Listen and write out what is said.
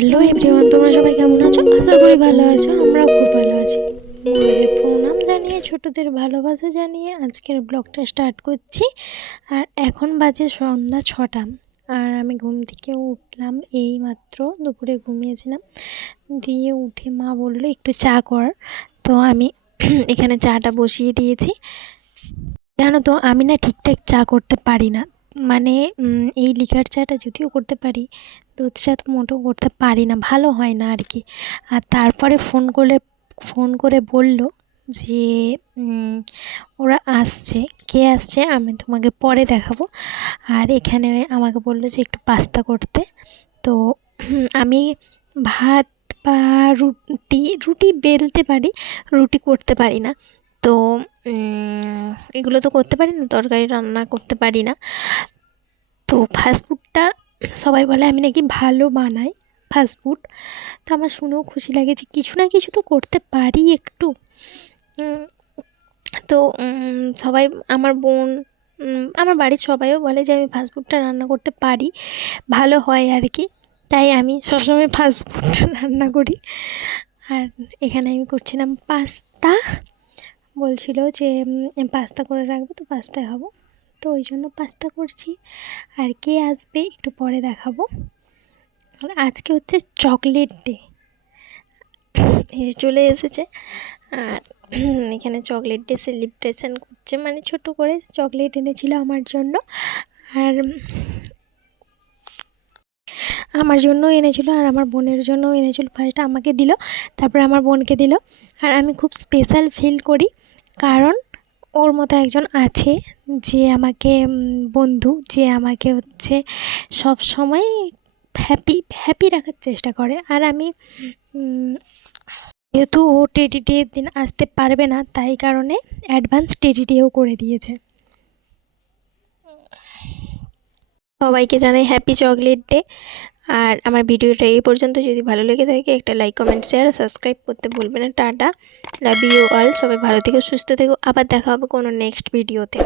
Hello everyone, তোমরা সবাই কেমন আছো? আশা করি ভালো আছো। আমরাও খুব ভালো আছি। বড়দের প্রণাম জানিয়ে, ছোটদের ভালোবাসা জানিয়ে আজকের ব্লগটা স্টার্ট করছি। আর এখন বাজে সন্ধ্যা 6টা। আর আমি ঘুম থেকে উঠলাম এই মাত্র, দুপুরে ঘুমিয়েছিলাম। দিয়ে উঠে মা বললো একটু চা কর। তো আমি এখানে চাটা বসিয়ে দিয়েছি। জানো তো, আমি না ঠিকঠাক চা করতে পারি না। মানে এই লিকার চাটা যদিও করতে পারি, দুধ চা তো মোটেও করতে পারি না, ভালো হয় না আর কি। আর তারপরে ফোন করে বলল যে ওরা আসছে। কে আসছে আমি তোমাকে পরে দেখাবো। আর এখানে আমাকে বলল যে একটু পাস্তা করতে। তো আমি ভাত বা রুটি বেলতে পারি, রুটি করতে পারি না। তো এগুলো তো করতে পারি না, তরকারি রান্না করতে পারি না। তো ফাস্টফুডটা সবাই বলে আমি নাকি ভালো বানাই ফাস্টফুড। তো আমার শুনেও খুশি লাগে যে কিছু না কিছু তো করতে পারি একটু। উম, তো সবাই, আমার বোন, আমার বাড়ির সবাইও বলে যে আমি ফাস্টফুডটা রান্না করতে পারি, ভালো হয় আর কি। তাই আমি সবসময় ফাস্টফুড রান্না করি। আর এখানে আমি করছিলাম পাস্তা। বলছিল যে পাস্তা করে রাখবো, তো পাস্তা খাবো। তো ওই জন্য পাস্তা করছি। আর কে আসবে একটু পরে দেখাবো। আর আজকে হচ্ছে চকলেট ডে, চলে এসেছে। আর এখানে চকলেট ডে সেলিব্রেশন করছে, মানে ছোট করে চকলেট এনেছিল আমার জন্য। আর আমার জন্যও এনেছিল, আর আমার বোনের জন্যও এনেছিল। ফার্স্ট আমাকে দিল, তারপরে আমার বোনকে দিল। আর আমি খুব স্পেশাল ফিল করি, কারণ ওর মতো একজন আছে যে আমাকে বন্ধু, যে আমাকে হচ্ছে সব সময় হ্যাপি হ্যাপি রাখার চেষ্টা করে। আর আমি যেহেতু ও টেডি ডে দিন আসতে পারবে না, তাই কারণে অ্যাডভান্স টেডি ডেও করে দিয়েছে। সবাইকে জানাই হ্যাপি চকলেট ডে। আর আমার ভিডিওটা এই পর্যন্ত। যদি ভালো লেগে থাকে একটা লাইক, কমেন্ট, শেয়ার, সাবস্ক্রাইব করতে ভুলবে না। Tata, love you all. সবাই ভালো থেকো, সুস্থ থেকো। আবার দেখা হবে কোনো নেক্সট ভিডিওতে।